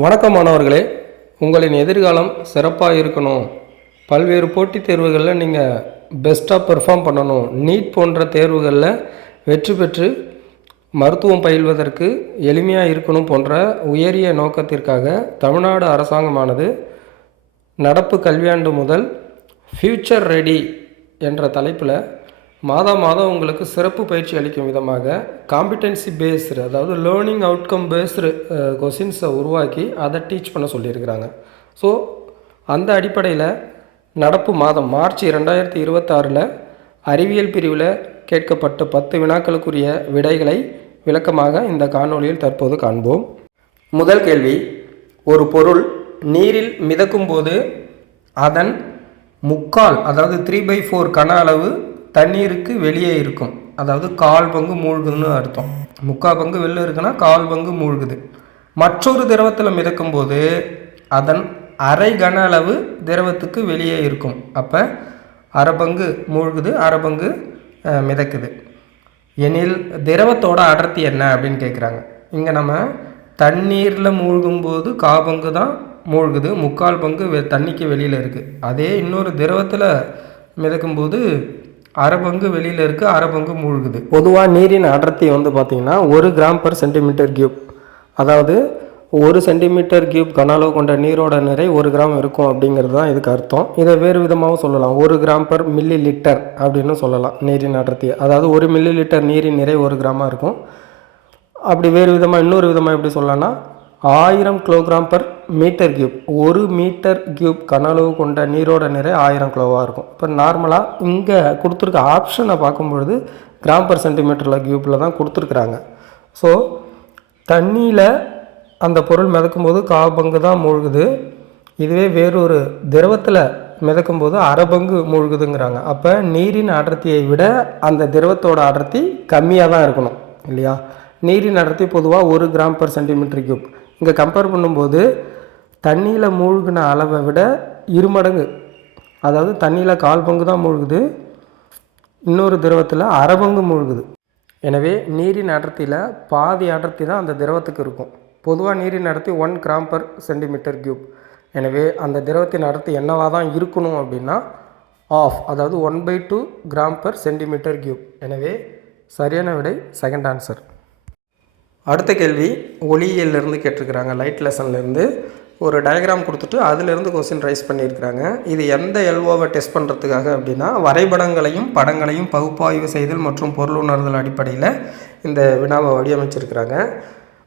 வணக்கம் மாணவர்களே, உங்களின் எதிர்காலம் சிறப்பாக இருக்கணும், பல்வேறு போட்டித் தேர்வுகளில் நீங்கள் பெஸ்ட்டாக பெர்ஃபார்ம் பண்ணணும், நீட் போன்ற தேர்வுகளில் வெற்றி பெற்று மருத்துவம் பயில்வதற்கு எளிமையாக இருக்கணும் போன்ற உயரிய நோக்கத்திற்காக தமிழ்நாடு அரசாங்கமானது நடப்பு கல்வியாண்டு முதல் ஃப்யூச்சர் ரெடி என்ற தலைப்பில் மாதம் உங்களுக்கு சிறப்பு பயிற்சி அளிக்கும் விதமாக காம்பிடென்சி பேஸ்டு, அதாவது லேர்னிங் அவுட்கம் பேஸ்டு கொஷின்ஸை உருவாக்கி அதை டீச் பண்ண சொல்லியிருக்கிறாங்க. ஸோ அந்த அடிப்படையில் நடப்பு மாதம் மார்ச் 2026 அறிவியல் பிரிவில் கேட்கப்பட்ட 10 வினாக்களுக்குரிய விடைகளை விளக்கமாக இந்த காணொளியில் தற்போது காண்போம். முதல் கேள்வி, ஒரு பொருள் நீரில் மிதக்கும் போது அதன் முக்கால், அதாவது 3/4 கன அளவு தண்ணீருக்கு வெளியே இருக்கும். அதாவது கால் பங்கு மூழ்குதுன்னு அர்த்தம். முக்கால் பங்கு வெளில இருக்குன்னா கால் பங்கு மூழ்குது. மற்றொரு திரவத்தில் மிதக்கும் போது அதன் அரை கன அளவு திரவத்துக்கு வெளியே இருக்கும். அப்போ அரை பங்கு மூழ்குது, அரை பங்கு மிதக்குது. எனில் திரவத்தோட அடர்த்தி என்ன அப்படின்னு கேட்குறாங்க. இங்கே நம்ம தண்ணீரில் மூழ்கும்போது பங்கு தான் மூழ்குது, முக்கால் பங்கு தண்ணிக்கு வெளியில் இருக்குது. அதே இன்னொரு திரவத்தில் மிதக்கும்போது அரை பங்கு வெளியில் இருக்குது, அரை பங்கு மூழ்குது. பொதுவாக நீரின் அடர்த்தி பார்த்திங்கன்னா 1 g/cm3. அதாவது 1 cm3 கன அளவு கொண்ட நீரோட நிறை 1 கிராம் இருக்கும் அப்படிங்கிறது தான் இதுக்கு அர்த்தம். இதை வேறு விதமாகவும் சொல்லலாம், 1 g/ml அப்படின்னு சொல்லலாம் நீரின் அடர்த்தி. அதாவது 1 ml நீரின் நிறை 1 கிராமாக இருக்கும். அப்படி வேறு விதமாக இன்னொரு விதமாக எப்படி சொல்லலாம்னா 1000 kg/m3. 1 m3 கன அளவு கொண்ட நீரோட நிறை 1000 கிலோவாக இருக்கும். இப்போ நார்மலாக இங்கே கொடுத்துருக்க ஆப்ஷனை பார்க்கும்பொழுது g/cm3 தான் கொடுத்துருக்குறாங்க. ஸோ தண்ணியில் அந்த பொருள் மிதக்கும்போது பங்கு தான் மூழ்குது. இதுவே வேறொரு திரவத்தில் மிதக்கும்போது அரை பங்கு மூழ்குதுங்கிறாங்க. அப்போ நீரின் அடர்த்தியை விட அந்த திரவத்தோட அடர்த்தி கம்மியாக தான் இருக்கணும் இல்லையா? நீரின் அடர்த்தி பொதுவாக 1 g/cm3. இங்கே கம்பேர் பண்ணும்போது தண்ணியில் மூழ்கின அளவை விட 2 மடங்கு, அதாவது தண்ணியில் கால் பங்கு தான் மூழ்குது, இன்னொரு திரவத்தில் அரை பங்கு மூழ்குது. எனவே நீரின் அடர்த்தியில் பாதி அடர்த்தி தான் அந்த திரவத்துக்கு இருக்கும். பொதுவாக நீரின் அடர்த்தி 1 g/cm3. எனவே அந்த திரவத்தின் அடர்த்தி என்னவாக தான் இருக்கணும் அப்படின்னா ஆஃப், அதாவது 1/2 g/cm3. எனவே சரியான விடை செகண்ட் ஆன்சர். அடுத்த கேள்வி ஒளியியலிருந்து கேட்டிருக்கிறாங்க. லைட் லெசன்லேருந்து ஒரு டயக்ராம் கொடுத்துட்டு அதிலிருந்து கொஸ்டின் ரைஸ் பண்ணியிருக்கிறாங்க. இது எந்த எல்ஓவை டெஸ்ட் பண்ணுறதுக்காக அப்படின்னா வரைபடங்களையும் படங்களையும் பகுப்பாய்வு செய்தல் மற்றும் பொருளுணர்தல் அடிப்படையில் இந்த வினாவை வடிவமைச்சிருக்கிறாங்க.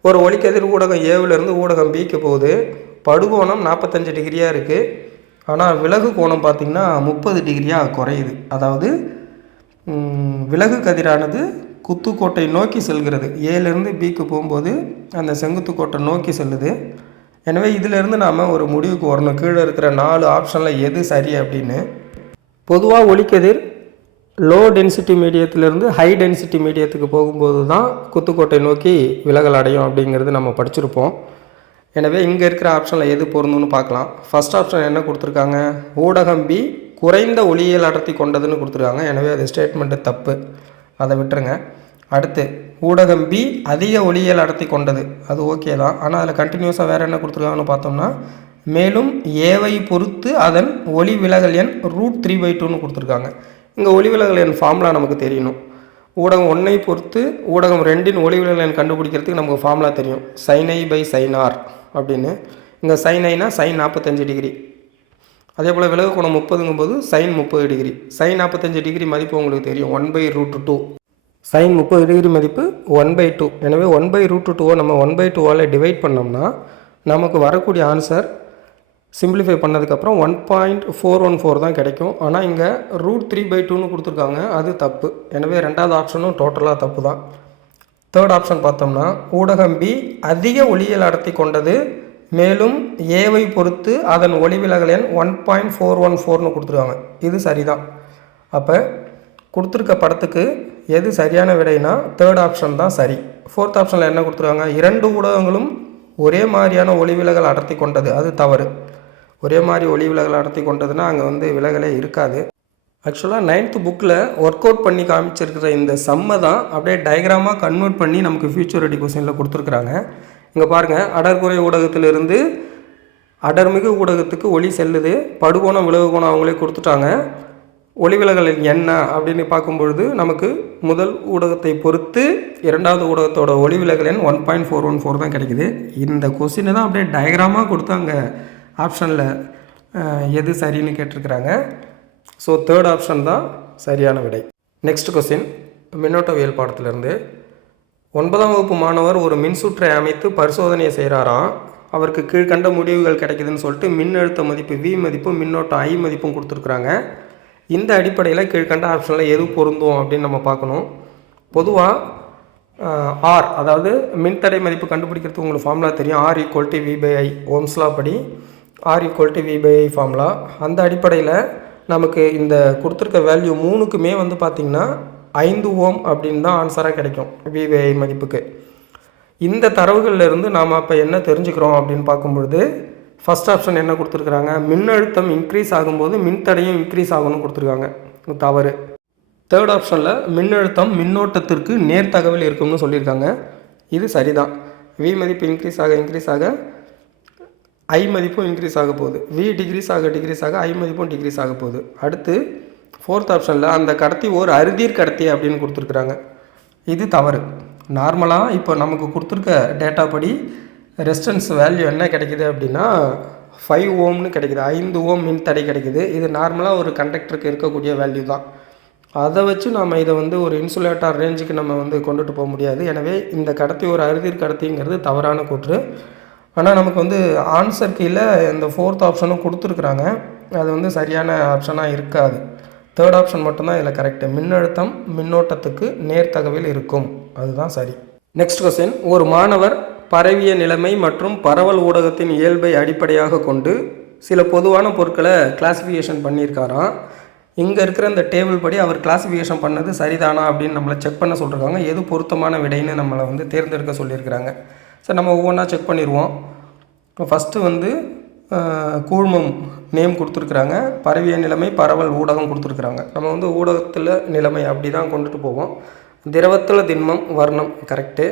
ஒரு ஒளிக்கதிர் ஊடகம் ஏவிலிருந்து ஊடகம் பிக்கு போகுது. படுகோணம் 45 டிகிரியாக இருக்குது. ஆனால் விலகு கோணம் பார்த்திங்கன்னா 30 டிகிரியாக குறையுது. அதாவது விலகு கதிரானது குத்துக்கோட்டை நோக்கி செல்கிறது. ஏலேருந்து பிக்கு போகும்போது அந்த செங்குத்துக்கோட்டை நோக்கி செல்லுது. எனவே இதிலேருந்து நாம் ஒரு முடிவுக்கு வரணும், கீழே இருக்கிற 4 ஆப்ஷனில் எது சரி அப்படின்னு. பொதுவாக ஒளிக்கதிர் லோ டென்சிட்டி மீடியத்திலேருந்து ஹை டென்சிட்டி மீடியத்துக்கு போகும்போது தான் குத்துக்கோட்டை நோக்கி விலகல் அடையும் அப்படிங்கிறது நம்ம படிச்சிருப்போம். எனவே இங்கே இருக்கிற ஆப்ஷனில் எது பொருந்தும்னு பார்க்கலாம். ஃபஸ்ட் ஆப்ஷன் என்ன கொடுத்துருக்காங்க, ஊடகம் பி குறைந்த ஒளியியல் அடர்த்தி கொண்டதுன்னு கொடுத்துருக்காங்க. எனவே அது ஸ்டேட்மெண்ட்டு தப்பு, அதை விட்டுருங்க. அடுத்து ஊடகம் பி அதிக ஒளியியல் அடர்த்தி கொண்டது, அது ஓகே தான். ஆனால் அதில் கண்டினியூஸாக வேறு என்ன கொடுத்துருக்காங்கன்னு பார்த்தோம்னா மேலும் ஏவை பொறுத்து அதன் ஒளி விலகல் எண் √3/2ன்னு கொடுத்துருக்காங்க. இங்கே ஒளி விலகல் எண் ஃபார்முலா நமக்கு தெரியணும். ஊடகம் 1ஐ பொறுத்து ஊடகம் 2இன் ஒளி விலகல் எண் கண்டுபிடிக்கிறதுக்கு நமக்கு ஃபார்முலா தெரியும், sin i/sin r அப்படின்னு. இங்கே sin i னா sin 45 டிகிரி. அதே போல் விலகு கோணம் 30ங்கும்போது sin 30 டிகிரி. sin 45 டிகிரி மதிப்பு உங்களுக்கு தெரியும், 1/√2. sin 30 டிகிரி மதிப்பு 1/2. எனவே 1/√2 நம்ம 1/2 டிவைட் பண்ணோம்னா நமக்கு வரக்கூடிய ஆன்சர் சிம்பிளிஃபை பண்ணதுக்கப்புறம் 1.414 தான் கிடைக்கும். ஆனால் இங்கே √3/2ன்னு கொடுத்துருக்காங்க, அது தப்பு. எனவே ரெண்டாவது ஆப்ஷனும் டோட்டலாக தப்பு தான். தேர்ட் ஆப்ஷன் பார்த்தோம்னா ஊடகம் பி அதிக ஒளியியல் அடர்த்தி கொண்டது, மேலும் ஏவை பொறுத்து அதன் ஒளி விலகல் எண் 1.414ன்னு கொடுத்துருக்காங்க, இது சரிதான். அப்போ கொடுத்துருக்க படத்துக்கு எது சரியான விடைனா தேர்ட் ஆப்ஷன் தான் சரி. ஃபோர்த் ஆப்ஷனில் என்ன கொடுத்துருக்காங்க, 2 ஊடகங்களும் ஒரே மாதிரியான ஒளி விலகல் அடர்த்தி கொண்டது, அது தவறு. ஒரே மாதிரி ஒளி விலகல் அடர்த்தி கொண்டதுன்னா அங்கே விலகலே இருக்காது. ஆக்சுவலாக 9th புக்கில் ஒர்க் அவுட் பண்ணி காமிச்சிருக்கிற இந்த சம்மை தான் அப்படியே டயக்ராமாக கன்வெர்ட் பண்ணி நமக்கு ஃபியூச்சர் ரெடி கொஸ்டினில் கொடுத்துருக்குறாங்க. இங்கே பாருங்கள், அடர்குறை ஊடகத்திலிருந்து அடர்மிகு ஊடகத்துக்கு ஒளி செல்லுது, படுகோணம் விலகு கோணம் அவங்களே கொடுத்துட்டாங்க. ஒளிவிலகல் என்ன அப்படின்னு பார்க்கும்பொழுது நமக்கு முதல் ஊடகத்தை பொறுத்து இரண்டாவது ஊடகத்தோட ஒளிவிலகல் எண் 1.414 தான் கிடைக்குது. இந்த கொஸ்டினை தான் அப்படியே டயக்ராமாக கொடுத்தாங்க ஆப்ஷனில் எது சரின்னு கேட்டிருக்கிறாங்க. ஸோ தேர்ட் ஆப்ஷன் தான் சரியான விடை. நெக்ஸ்ட் கொஸ்டின் மின்னோட்டவியல் பாடத்திலிருந்து. 9ஆம் வகுப்பு மாணவர் ஒரு மின்சுற்றை அமைத்து பரிசோதனையை செய்கிறாராம். அவருக்கு கீழ்கண்ட முடிவுகள் கிடைக்குதுன்னு சொல்லிட்டு மின்னழுத்த மதிப்பு V மதிப்பும் மின்னோட்டம் I மதிப்பும் கொடுத்துருக்குறாங்க. இந்த அடிப்படையில் கீழ்கண்ட ஆப்ஷனில் எது பொருந்தும் அப்படின்னு நம்ம பார்க்கணும். பொதுவாக ஆர், அதாவது மின்தடை மதிப்பு கண்டுபிடிக்கிறதுக்கு உங்களுக்கு ஃபார்முலா தெரியும். R = V/I ஓம்ஸ்லா படி R = V/I ஃபார்முலா. அந்த அடிப்படையில் நமக்கு இந்த கொடுத்துருக்க வேல்யூ 3க்குமே வந்து பார்த்திங்கன்னா 5 ஓம் அப்படின்னு தான் ஆன்சராக கிடைக்கும் V/I மதிப்புக்கு. இந்த தரவுகளிலிருந்து நாம் அப்போ என்ன தெரிஞ்சுக்கிறோம் அப்படின்னு பார்க்கும்பொழுது ஃபஸ்ட் ஆப்ஷன் என்ன கொடுத்துருக்குறாங்க, மின்னழுத்தம் இன்க்ரீஸ் ஆகும்போது மின்தடையும் இன்க்ரீஸ் ஆகணும்னு கொடுத்துருக்காங்க. தவறு. தேர்ட் ஆப்ஷனில் மின்னழுத்தம் மின்னோட்டத்திற்கு நேர்த்தகவில் இருக்கும்னு சொல்லியிருக்காங்க. இது சரிதான். V மதிப்பு இன்க்ரீஸ் ஆக I மதிப்பும் இன்க்ரீஸ் ஆக போகுது. V டிக்ரீஸ் ஆக I மதிப்பும் டிக்ரீஸ் ஆக போகுது. அடுத்து ஃபோர்த் ஆப்ஷனில் அந்த கடத்தி ஓர் அறுதிர் கடத்தி அப்படின்னு கொடுத்துருக்குறாங்க. இது தவறு. நார்மலாக இப்போ நமக்கு கொடுத்துருக்க டேட்டா படி ரெசிஸ்டன்ஸ் வேல்யூ என்ன கிடைக்குது அப்படின்னா 5 ஓம்னு கிடைக்குது. 5 ஓம் மின்தடை கிடைக்குது. இது நார்மலாக ஒரு கண்டக்டருக்கு இருக்கக்கூடிய வேல்யூ தான். அதை வச்சு நம்ம இதை வந்து ஒரு இன்சுலேட்டர் ரேஞ்சுக்கு நம்ம வந்து கொண்டுட்டு போக முடியாது. எனவே இந்த கடத்தி ஒரு அறுதிர் கடத்திங்கிறது தவறான கூற்று. ஆனால் நமக்கு வந்து ஆன்சர் கீழே இந்த ஃபோர்த் ஆப்ஷனும் கொடுத்துருக்குறாங்க. அது வந்து சரியான ஆப்ஷனாக இருக்காது. தேர்ட் ஆப்ஷன் மட்டும்தான் இதில் கரெக்டு. மின்னழுத்தம் மின்னோட்டத்துக்கு நேர்த்தகவில் இருக்கும், அதுதான் சரி. Next question. ஒரு மாணவர் பரவிய நிலைமை மற்றும் பரவல் ஊடகத்தின் இயல்பை அடிப்படையாக கொண்டு சில பொதுவான பொருட்களை கிளாஸிஃபிகேஷன் பண்ணியிருக்காராம். இங்கே இருக்கிற இந்த டேபிள் படி அவர் கிளாஸிஃபிகேஷன் பண்ணது சரிதானா அப்படின்னு நம்மளை செக் பண்ண சொல்லியிருக்காங்க. எது பொருத்தமான விடைன்னு நம்மளை வந்து தேர்ந்தெடுக்க சொல்லியிருக்கிறாங்க. சரி, நம்ம ஒவ்வொன்றா செக் பண்ணிடுவோம். ஃபஸ்ட்டு வந்து கூழ்மம் நேம் கொடுத்துருக்குறாங்க, பரவிய நிலைமை பரவல் ஊடகம் கொடுத்துருக்குறாங்க. நம்ம வந்து ஊடகத்தில் நிலைமை அப்படி தான் கொண்டுட்டு போவோம். திரவத்தில் திண்மம் வர்ணம் கரெக்டு.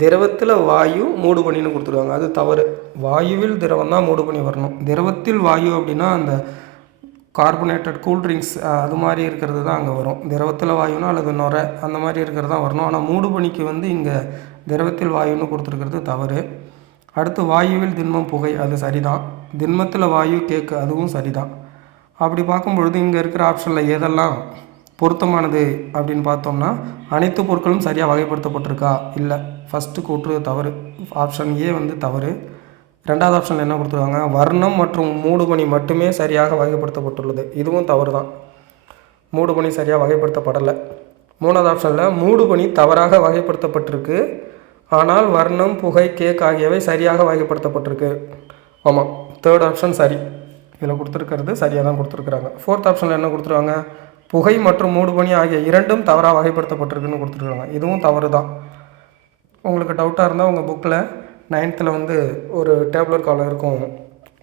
திரவத்தில் வாயு மூடுபனின்னு கொடுத்துருக்காங்க, அது தவறு. வாயுவில் திரவம் தான் மூடுபனி வரணும். திரவத்தில் வாயு அப்படின்னா அந்த கார்பனேட்டட் கூல்ட்ரிங்க்ஸ் அது மாதிரி இருக்கிறது தான் அங்கே வரும். திரவத்தில் வாயுனா அல்லது நுரை அந்த மாதிரி இருக்கிறது தான் வரணும். ஆனால் மூடுபனிக்கு வந்து இங்கே திரவத்தில் வாயுன்னு கொடுத்துருக்கிறது தவறு. அடுத்து வாயுவில் திண்மம் புகை, அது சரிதான். திண்மத்தில் வாயு கேக்கு, அதுவும் சரிதான். அப்படி பார்க்கும்பொழுது இங்கே இருக்கிற ஆப்ஷனில் எதெல்லாம் பொருத்தமானது அப்படின்னு பார்த்தோம்னா அனைத்து பொருட்களும் சரியாக வகைப்படுத்தப்பட்டிருக்கா, இல்லை. ஃபஸ்ட்டு கூற்று தவறு. ஆப்ஷன் ஏ வந்து தவறு. ரெண்டாவது ஆப்ஷனில் என்ன கொடுத்துருக்காங்க, வர்ணம் மற்றும் மூடுபனி மட்டுமே சரியாக வகைப்படுத்தப்பட்டுள்ளது, இதுவும் தவறு தான். மூடுபனி சரியாக வகைப்படுத்தப்படலை. மூணாவது ஆப்ஷனில் மூடுபனி தவறாக வகைப்படுத்தப்பட்டிருக்கு, ஆனால் வர்ணம் புகை கேக் ஆகியவை சரியாக வகைப்படுத்தப்பட்டிருக்கு. ஆமாம், தேர்ட் ஆப்ஷன் சரி. இதில் கொடுத்துருக்கிறது சரியாக தான் கொடுத்துருக்குறாங்க. ஃபோர்த் ஆப்ஷனில் என்ன கொடுத்துருவாங்க, புகை மற்றும் மூடுபனி ஆகிய இரண்டும் தவறாக வகைப்படுத்தப்பட்டிருக்குன்னு கொடுத்துருக்காங்க, இதுவும் தவறு தான். உங்களுக்கு டவுட்டாக இருந்தால் உங்கள் புக்கில் 9th வந்து ஒரு டேப்லர் காலம் இருக்கும்,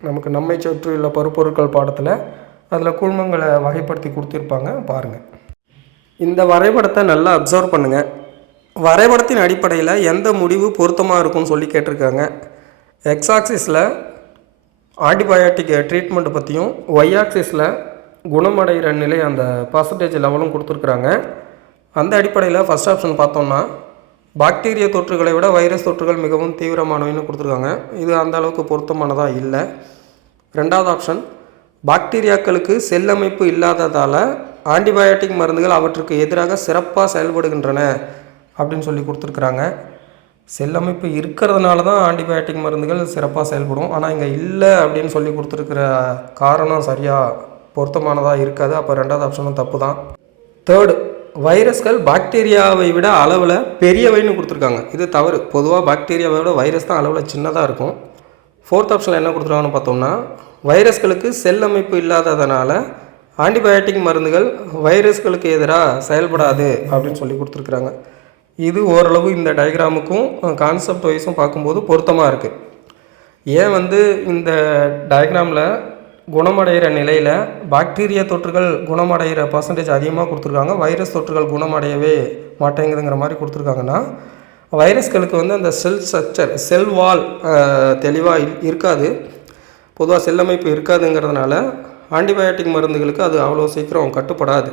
நமக்கு நம்மை சுற்றியுள்ள பருப்பொருட்கள் பாடத்தில். அதில் கூழ்மங்களை வகைப்படுத்தி கொடுத்துருப்பாங்க, பாருங்கள். இந்த வரைபடத்தை நல்லா அப்சர்வ் பண்ணுங்கள். வரைபடத்தின் அடிப்படையில் எந்த முடிவு பொருத்தமாக இருக்கும்னு சொல்லி கேட்டிருக்காங்க. எக்ஸ் ஆக்சிஸில் ஆன்டிபயோட்டிக் ட்ரீட்மெண்ட் பற்றியும், ஒய் ஆக்சிஸில் குணமடைகிற நிலை அந்த பர்சன்டேஜ் லெவலும் கொடுத்துருக்குறாங்க. அந்த அடிப்படையில் ஃபஸ்ட் ஆப்ஷன் பார்த்தோம்னா பாக்டீரியா தொற்றுகளை விட வைரஸ் தொற்றுகள் மிகவும் தீவிரமானவைன்னு கொடுத்துருக்காங்க. இது அந்த அளவுக்கு பொருத்தமானதாக இல்லை. ரெண்டாவது ஆப்ஷன், பாக்டீரியாக்களுக்கு செல்லமைப்பு இல்லாததால் ஆன்டிபயோட்டிக் மருந்துகள் அவற்றுக்கு எதிராக சிறப்பாக செயல்படுகின்றன அப்படின்னு சொல்லி கொடுத்துருக்குறாங்க. செல்லமைப்பு இருக்கிறதுனால தான் ஆன்டிபயோட்டிக் மருந்துகள் சிறப்பாக செயல்படும். ஆனால் இங்கே இல்லை அப்படின்னு சொல்லி கொடுத்துருக்கிற காரணம் சரியாக பொருத்தமானதாக இருக்காது. அப்போ ரெண்டாவது ஆப்ஷனும் தப்பு தான். தேர்டு, வைரஸ்கள் பாக்டீரியாவை விட அளவில் பெரியவைன்னு கொடுத்துருக்காங்க, இது தவறு. பொதுவாக பாக்டீரியாவை விட வைரஸ் தான் அளவில் சின்னதாக இருக்கும். ஃபோர்த் ஆப்ஷனில் என்ன கொடுத்துருக்காங்கன்னு பார்த்தோம்னா வைரஸ்களுக்கு செல் அமைப்பு இல்லாததுனால ஆன்டிபயோட்டிக் மருந்துகள் வைரஸ்களுக்கு எதிராக செயல்படாது அப்படின்னு சொல்லி கொடுத்துருக்குறாங்க. இது ஓரளவு இந்த டயக்ராமுக்கும் கான்செப்ட் வைஸும் பார்க்கும்போது பொருத்தமாக இருக்குது. ஏன் வந்து இந்த டயக்ராமில் குணமடைகிற நிலையில் பாக்டீரியா தொற்றுகள் குணமடைகிற பர்சன்டேஜ் அதிகமாக கொடுத்துருக்காங்க, வைரஸ் தொற்றுகள் குணமடையவே மாட்டேங்குதுங்கிற மாதிரி கொடுத்துருக்காங்கன்னா வைரஸ்களுக்கு வந்து அந்த செல் ஸ்ட்ரக்சர் செல் வால் தெளிவாக இருக்காது, பொதுவாக செல் அமைப்பு இருக்காதுங்கிறதுனால ஆன்டிபயோட்டிக் மருந்துகளுக்கு அது அவ்வளோ சீக்கிரம் கட்டுப்படாது.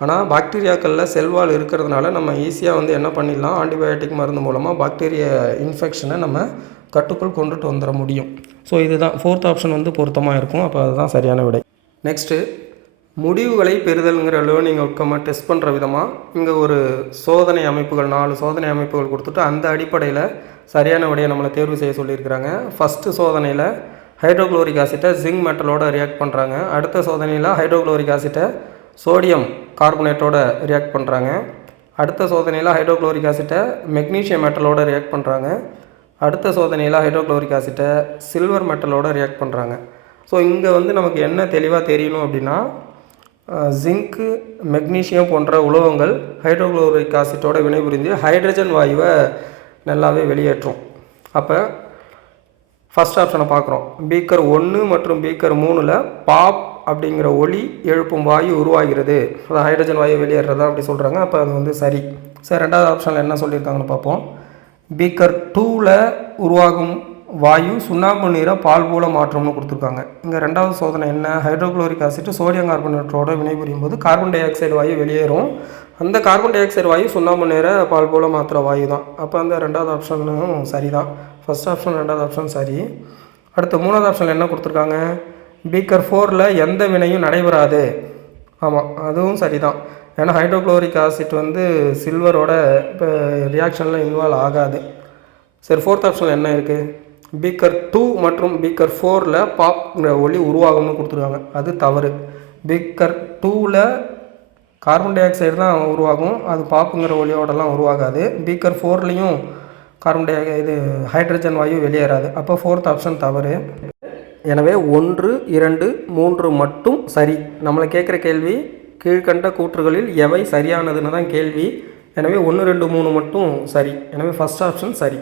ஆனால் பாக்டீரியாக்களில் செல்வால் இருக்கிறதுனால நம்ம ஈஸியாக வந்து என்ன பண்ணிடலாம், ஆன்டிபயோட்டிக் மருந்து மூலமாக பாக்டீரியா இன்ஃபெக்ஷனை நம்ம கட்டுக்குள் கொண்டுட்டு வந்துட முடியும். ஸோ இதுதான் 4th ஆப்ஷன் வந்து பொருத்தமாக இருக்கும். அப்போ அதுதான் சரியான விடை. நெக்ஸ்ட்டு முடிவுகளை பெறுதல்ங்கிற லேர்னிங் அவுட்கம்மை டெஸ்ட் பண்ணுற விதமாக இங்கே ஒரு சோதனை அமைப்புகள் 4 சோதனை அமைப்புகள் கொடுத்துட்டு அந்த அடிப்படையில் சரியான விடையை நம்மளை தேர்வு செய்ய சொல்லியிருக்கிறாங்க. ஃபஸ்ட்டு சோதனையில் ஹைட்ரோக்ளோரிக் ஆசிட்டை ஜிங்க் மெட்டலோட ரியாக்ட் பண்ணுறாங்க. அடுத்த சோதனையில் ஹைட்ரோக்ளோரிக் ஆசிட்டை சோடியம் கார்பனேட்டோட ரியாக்ட் பண்ணுறாங்க. அடுத்த சோதனையில் ஹைட்ரோக்ளோரிக் ஆசிட்டை மெக்னீஷியம் மெட்டலோட ரியாக்ட் பண்ணுறாங்க. அடுத்த சோதனையில் ஹைட்ரோக்ளோரிக் ஆசிட்டை சில்வர் மெட்டலோட ரியாக்ட் பண்ணுறாங்க. ஸோ இங்கே வந்து நமக்கு என்ன தெளிவாக தெரியணும் அப்படின்னா, ஜிங்க்கு மெக்னீஷியம் போன்ற உலோகங்கள் ஹைட்ரோக்ளோரிக் ஆசிட்டோட வினைபுரிந்து ஹைட்ரஜன் வாயுவை நல்லாவே வெளியேற்றும். அப்போ ஃபஸ்ட் ஆப்ஷனை பார்க்குறோம். பீக்கர் 1 மற்றும் பீக்கர் 3ல் பாப் அப்படிங்கிற ஒளி எழுப்பும் வாயு உருவாகிறது, அது ஹைட்ரஜன் வாயு வெளியேறதா அப்படி சொல்கிறாங்க. அப்போ அது வந்து சரி. சரி, ரெண்டாவது ஆப்ஷனில் என்ன சொல்லியிருக்காங்கன்னு பார்ப்போம். பீக்கர் 2ல் உருவாகும் வாயு சுண்ணாம்பு நீரை பால் போல மாற்றம்னு கொடுத்துருக்காங்க. இங்கே ரெண்டாவது சோதனை என்ன, ஹைட்ரோக்ளோரிக் ஆசிட் சோடியம் கார்பனேட்டோட வினைபுரியும் போது கார்பன் டை ஆக்சைடு வாயு வெளியேறும். அந்த கார்பன் டை ஆக்சைடு வாயு சுண்ணாம்பு நீரை பால் போல மாற்றுற வாயு தான். அப்போ அந்த ரெண்டாவது ஆப்ஷனும் சரி தான். ஃபஸ்ட் ஆப்ஷன் ரெண்டாவது ஆப்ஷன் சரி. அடுத்து மூணாவது ஆப்ஷனில் என்ன கொடுத்துருக்காங்க, பீக்கர் 4ல் எந்த வினையும் நடைபெறாது. ஆமாம், அதுவும் சரி தான். ஏன்னா ஹைட்ரோக்ளோரிக் ஆசிட் வந்து சில்வரோட இப்போ ரியாக்ஷனில் இன்வால்வ் ஆகாது. சரி, 4th ஆப்ஷனில் என்ன இருக்குது, பீக்கர் 2 மற்றும் பீக்கர் 4ல் பாப்ங்கிற ஒளி உருவாகும்னு கொடுத்துருக்காங்க. அது தவறு. பீக்கர் 2ல் கார்பன் டை ஆக்சைடு தான் உருவாகும், அது பாப்புங்கிற ஒளியோடலாம் உருவாகாது. பீக்கர் 4லேயும் கார்பன் டை ஹைட்ரஜன் வாயு வெளியேறாது. அப்போ 4th ஆப்ஷன் தவறு. எனவே 1, 2, 3 மட்டும் சரி. நம்மளை கேட்குற கேள்வி கீழ்கண்ட கூற்றுகளில் எவை சரியானதுன்னு தான் கேள்வி. எனவே 1, 2, 3 மட்டும் சரி. எனவே ஃபஸ்ட் ஆப்ஷன் சரி.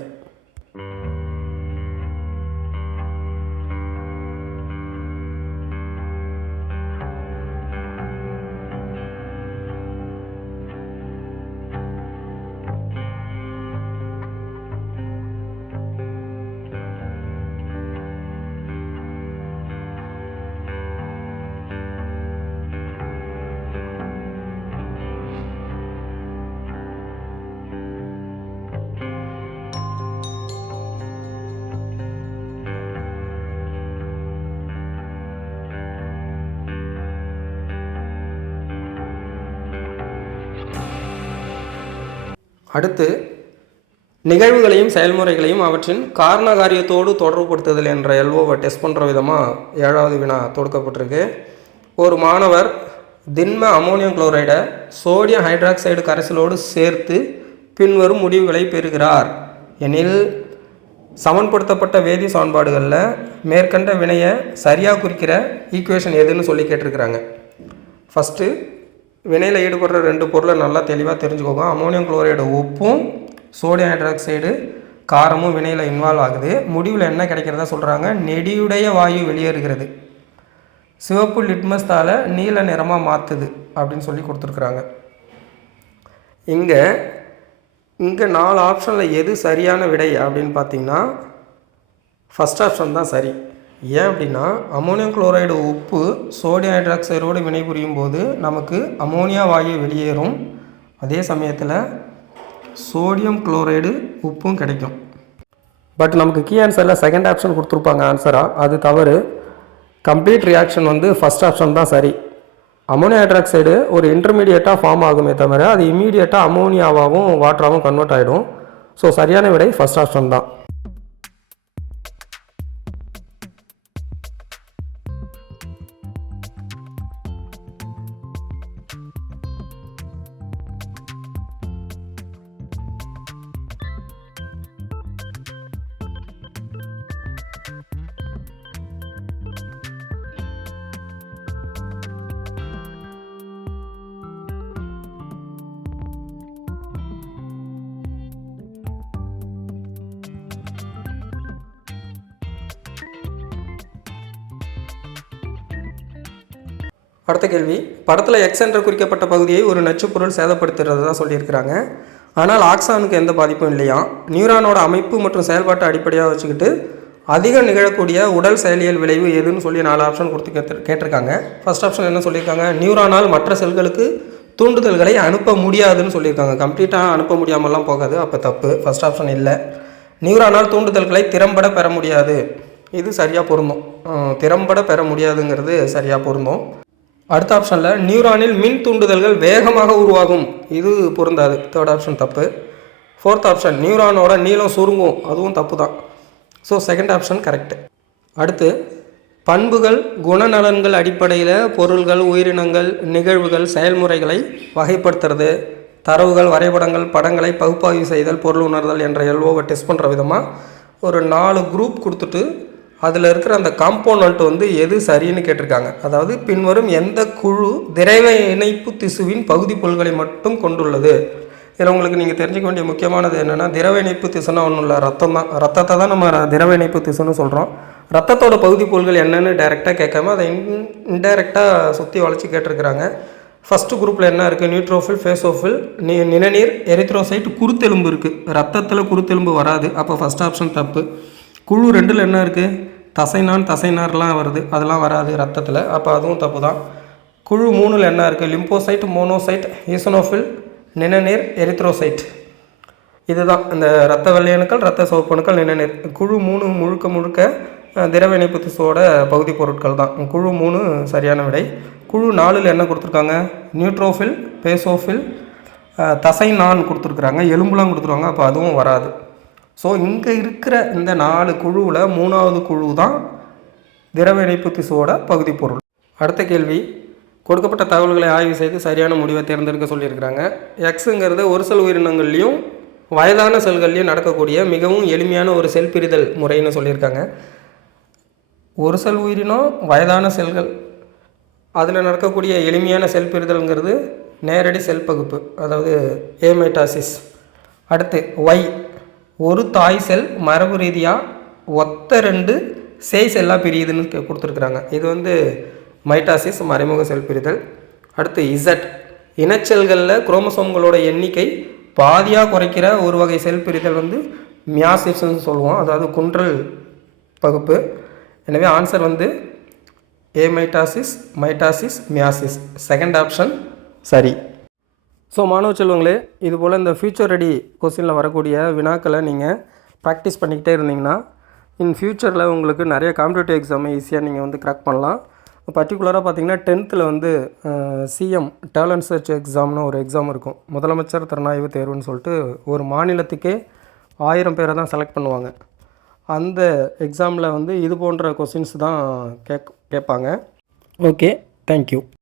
அடுத்து நிகழ்வுகளையும் செயல்முறைகளையும் அவற்றின் காரணகாரியத்தோடு தொடர்புபடுத்துதல் என்ற எல்ஓவை டெஸ்ட் பண்ணுற விதமாக 7வது வினா தொடுக்கப்பட்டிருக்கு. ஒரு மாணவர் திண்ம அமோனியம் குளோரைடை சோடியம் ஹைட்ராக்சைடு கரைசலோடு சேர்த்து பின்வரும் முடிவுகளை பெறுகிறார் எனில் சமன்படுத்தப்பட்ட வேதி சமன்பாடுகளில் மேற்கண்ட வினையை சரியாக குறிக்கிற ஈக்குவேஷன் எதுன்னு சொல்லி கேட்டிருக்கிறாங்க. ஃபஸ்ட்டு வினையில் ஈடுபடுற 2 பொருளை நல்லா தெளிவாக தெரிஞ்சுக்கோங்க. அமோனியம் குளோரைடு உப்பும் சோடியம் ஹைட்ராக்சைடு காரமும் வினையில் இன்வால்வ் ஆகுது. முடிவில் என்ன கிடைக்கிறதா சொல்கிறாங்க, நெடியுடைய வாயு வெளியேறுகிறது, சிவப்பு லிட்மஸ் தாளை நீல நிறமாக மாற்றுது அப்படின்னு சொல்லி கொடுத்துருக்குறாங்க. இங்கே 4 ஆப்ஷனில் எது சரியான விடை அப்படின்னு பார்த்தீங்கன்னா ஃபஸ்ட் ஆப்ஷன் தான் சரி. ஏன் அப்படின்னா அமோனியம் குளோரைடு உப்பு சோடியம் ஹைட்ராக்சைடோடு வினைபுரியும் போது நமக்கு அமோனியா வாயு வெளியேறும், அதே சமயத்தில் சோடியம் குளோரைடு உப்பும் கிடைக்கும். பட் நமக்கு கீ ஆன்சரில் செகண்ட் ஆப்ஷன் கொடுத்துருப்பாங்க ஆன்சராக, அது தவறு. கம்ப்ளீட் ரியாக்ஷன் வந்து ஃபஸ்ட் ஆப்ஷன் தான் சரி. அமோனியா ஹைட்ராக்சைடு ஒரு இன்டர்மீடியேட்டாக ஃபார்ம் ஆகுமே தவிர அது இம்மீடியட்டாக அமோனியாவாகவும் வாட்டராகவும் கன்வெர்ட் ஆகிடும். ஸோ சரியான விடை ஃபஸ்ட் ஆப்ஷன் தான். அடுத்த கேள்வி, படத்தில் எக்ஸ் என்ற குறிக்கப்பட்ட பகுதியை ஒரு நச்சுப்பொருள் சேதப்படுத்துறது தான் சொல்லியிருக்கிறாங்க. ஆனால் ஆக்சானுக்கு எந்த பாதிப்பும் இல்லையா. நியூரானோட அமைப்பு மற்றும் செயல்பாட்டை அடிப்படையாக வச்சுக்கிட்டு அதிகம் நிகழக்கூடிய உடல் செயலியல் விளைவு எதுன்னு சொல்லி 4 ஆப்ஷன் கொடுத்து கேட்டிருக்காங்க. ஃபர்ஸ்ட் ஆப்ஷன் என்ன சொல்லியிருக்காங்க, நியூரானால் மற்ற செல்களுக்கு தூண்டுதல்களை அனுப்ப முடியாதுன்னு சொல்லியிருக்காங்க. கம்ப்ளீட்டாக அனுப்ப முடியாமலாம் போகாது, அப்போ தப்பு. ஃபர்ஸ்ட் ஆப்ஷன் இல்லை. நியூரானால் தூண்டுதல்களை திறம்பட பெற முடியாது, இது சரியாக பொருந்தும். திறம்பட பெற முடியாதுங்கிறது சரியாக பொருந்தும். அடுத்த ஆப்ஷனில் நியூரானில் மின் தூண்டுதல்கள் வேகமாக உருவாகும், இது பொருந்தாது. தேர்ட் ஆப்ஷன் தப்பு. ஃபோர்த் ஆப்ஷன் நியூரானோட நீளம் சுருங்கும், அதுவும் தப்பு தான். So second option correct. அடுத்து பண்புகள் குணநலன்கள் அடிப்படையில் பொருள்கள் உயிரினங்கள் நிகழ்வுகள் செயல்முறைகளை வகைப்படுத்துறது, தரவுகள் வரைபடங்கள் படங்களை பகுப்பாய்வு செய்தல் பொருள் உணர்தல் என்ற எல்ஓவை டெஸ்ட் பண்ணுற விதமாக ஒரு 4 குரூப் கொடுத்துட்டு அதில் இருக்கிற அந்த காம்போனண்ட் வந்து எது சரின்னு கேட்டிருக்காங்க. அதாவது பின்வரும் எந்த குழு திரவ இணைப்பு திசுவின் பகுதி பொருள்களை மட்டும் கொண்டுள்ளது. இதில் உங்களுக்கு நீங்கள் தெரிஞ்சுக்க வேண்டிய முக்கியமானது என்னென்னா, திரவ இணைப்பு திசுனா ஒன்றும் இல்லை, ரத்தம் தான். ரத்தத்தை தான் நம்ம திரவ இணைப்பு திசுன்னு சொல்கிறோம். ரத்தத்தோட பகுதி பொருள்கள் என்னென்னு டைரெக்டாக கேட்காம அதை இன்டைரக்டாக சுற்றி வளைச்சி கேட்டிருக்கிறாங்க. ஃபஸ்ட்டு குரூப்பில் என்ன இருக்குது, நியூட்ரோஃபில் ஃபேசோஃபில் நிணநீர் எரித்ரோசைட் குருத்தெலும்பு இருக்குது. ரத்தத்தில் குருத்தெலும்பு வராது, அப்போ ஃபஸ்ட் ஆப்ஷன் தப்பு. குழு 2ல் என்ன இருக்குது, தசைநார்லாம் வருது, அதெல்லாம் வராது ரத்தத்தில், அப்போ அதுவும் தப்பு தான். குழு 3ல் என்ன இருக்குது, லிம்போசைட் மோனோசைட் ஈசனோஃபில் நிணநீர் எரித்ரோசைட், இதுதான் இந்த இரத்த வெள்ளையணுக்கள் இரத்த சிவப்பணுக்கள் நிணநீர். குழு 3 முழுக்க திரவ இணைப்பு திசுவோட பகுதி பொருட்கள் தான். குழு 3 சரியான விடை. குழு 4ல் என்ன கொடுத்துருக்காங்க, நியூட்ரோஃபில் பேசோஃபில் தசை நான் கொடுத்துருக்குறாங்க, எலும்புலாம் கொடுத்துருவாங்க, அப்போ அதுவும் வராது. ஸோ இங்கே இருக்கிற இந்த 4 குழுவில் 3வது குழு தான் திரவ இணைப்பு திசுவோட பகுதி பொருள். அடுத்த கேள்வி, கொடுக்கப்பட்ட தகவல்களை ஆய்வு செய்து சரியான முடிவை தேர்ந்தெடுக்க சொல்லியிருக்கிறாங்க. எக்ஸுங்கிறது ஒரு செல் உயிரினங்கள்லையும் வயதான செல்கள்லையும் நடக்கக்கூடிய மிகவும் எளிமையான ஒரு செல் பிரிதல் முறைன்னு சொல்லியிருக்காங்க. ஒரு செல் உயிரினம் வயதான செல்கள் அதில் நடக்கக்கூடிய எளிமையான செல் பிரிதல்ங்கிறது நேரடி செல் பகுப்பு, அதாவது ஏமைட்டாசிஸ். அடுத்து ஒய், ஒரு தாய் செல் மரபு ரீதியாக ஒத்த 2 சேய் செல்லாக பிரியுதுன்னு கொடுத்துருக்குறாங்க. இது வந்து மைட்டாசிஸ், மறைமுக செல் பிரிதல். அடுத்து இசட், இனச்செல்களில் குரோமோசோம்களோட எண்ணிக்கை பாதியாக குறைக்கிற ஒரு வகை செல் பிரிதல் வந்து மியாசிஸ்ன்னு சொல்லுவோம், அதாவது குன்றல் பகுப்பு. எனவே ஆன்சர் வந்து amitosis, mitosis, meiosis. Second option சரி. ஸோ மாணவ செல்வங்களே, இதுபோல் இந்த ஃப்யூச்சர் ரெடி கொஸ்டினில் வரக்கூடிய வினாக்களை நீங்கள் ப்ராக்டிஸ் பண்ணிக்கிட்டே இருந்தீங்கன்னா இன் ஃப்யூச்சரில் உங்களுக்கு நிறைய காம்படிட்டிவ் எக்ஸாமை ஈஸியாக நீங்கள் வந்து கிராக் பண்ணலாம். பர்டிகுலராக பார்த்தீங்கன்னா 10th வந்து சிஎம் டேலண்ட் சர்ச் எக்ஸாம்னு ஒரு எக்ஸாம் இருக்கும். முதலமைச்சர் திறனாய்வு தேர்வுன்னு சொல்லிட்டு ஒரு மாநிலத்துக்கே 1000 பேரை தான் செலக்ட் பண்ணுவாங்க. அந்த எக்ஸாமில் வந்து இது போன்ற கொஸ்டின்ஸ் தான் கேட்பாங்க. Okay, thank you.